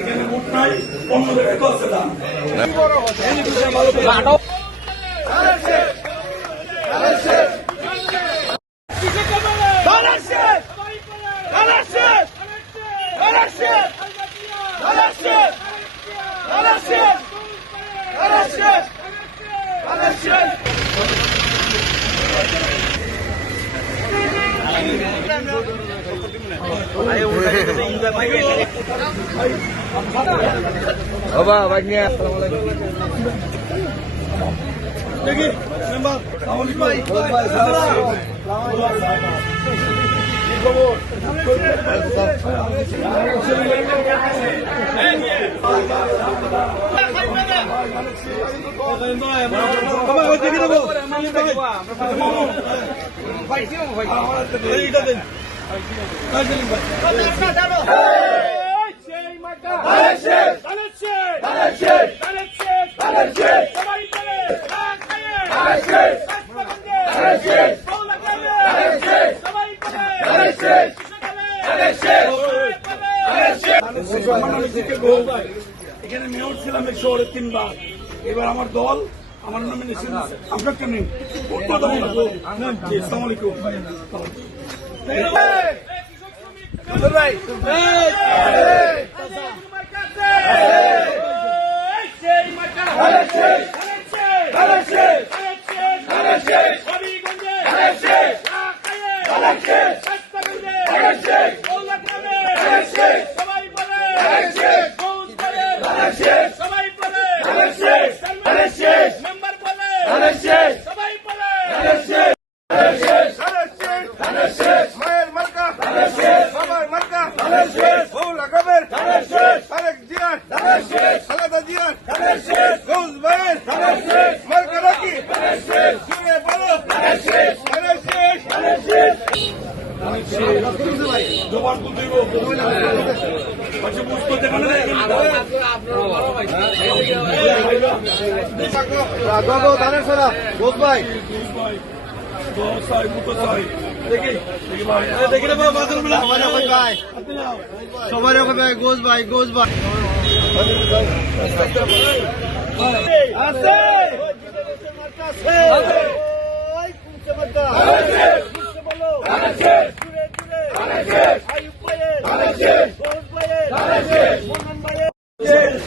এখানে মুখ নাই, অন্য জায়গায় তো আছে দাম। Bapak, baiknya. দেখি মেম্বার এখানে মেয়র ছিলাম শহরে 3 বার। এবার আমার দল আমার নমিনেশন আপনার কেমনি আসসালামু আলাইকুম।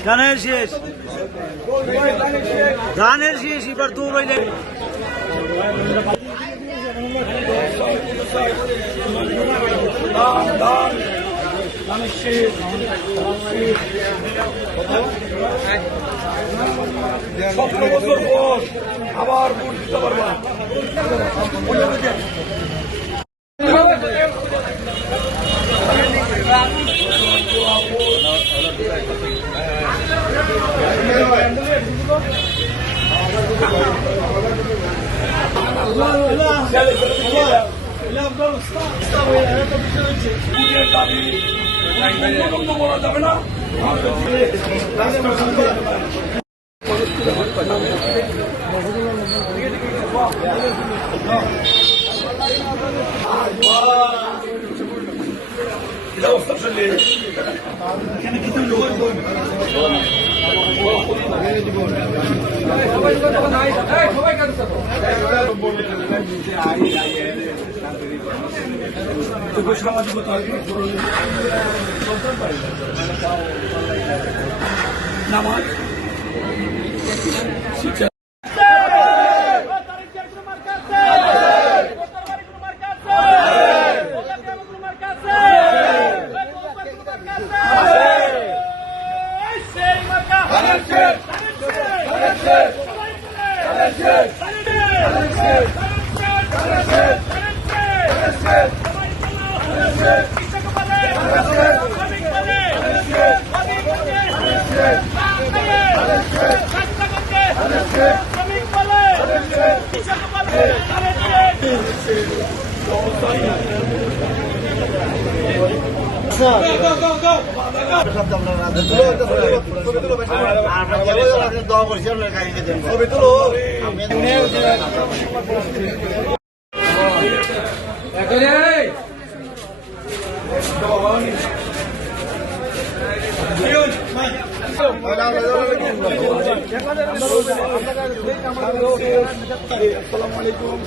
গানের শেষ গানের শেষ এবার দৌড় হইলেন বছর পর আবার ভোট দিতে পারবো না। বলা যাবে না। সামাজিকতা নামাজ শিক্ষা Let's go! আসসালামু আলাইকুম।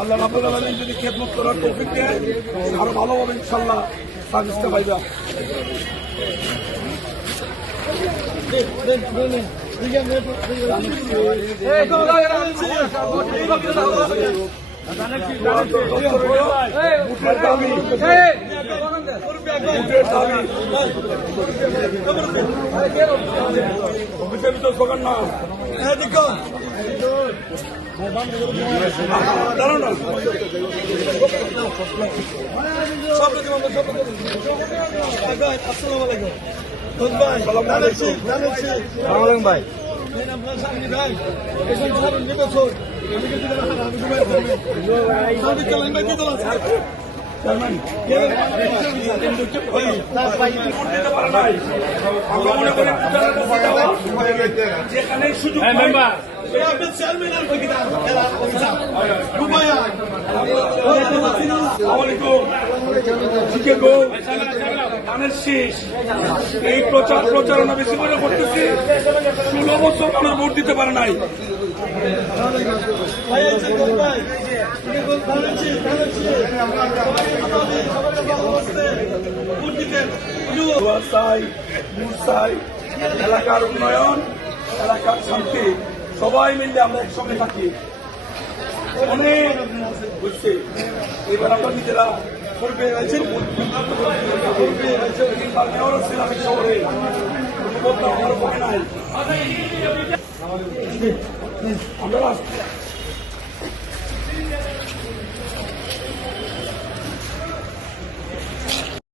আল্লাহ রাব্বুল আলামিন যদি খেদমত করার তৌফিক দেয় আরো ভালো হবে ইনশাআল্লাহ। সার্ভিসটা পাইবা। বুটের দাবি অফিসের ভিতর দোকান না দাঁড়ানো না ভাই যেখানে সুযোগ ধানের শেষ এই প্রচারণা বেশি করে করতেছে। 16 বছর মানুষ ভোট দিতে পারে নাই। এলাকার উন্নয়ন, এলাকার শান্তি, সবাই মিলে আমরা একসঙ্গে থাকি। অনেক বুঝছি এবার আমরা নিজেরা করবে রয়েছে ছিলাম এই শহরে নাই আমরা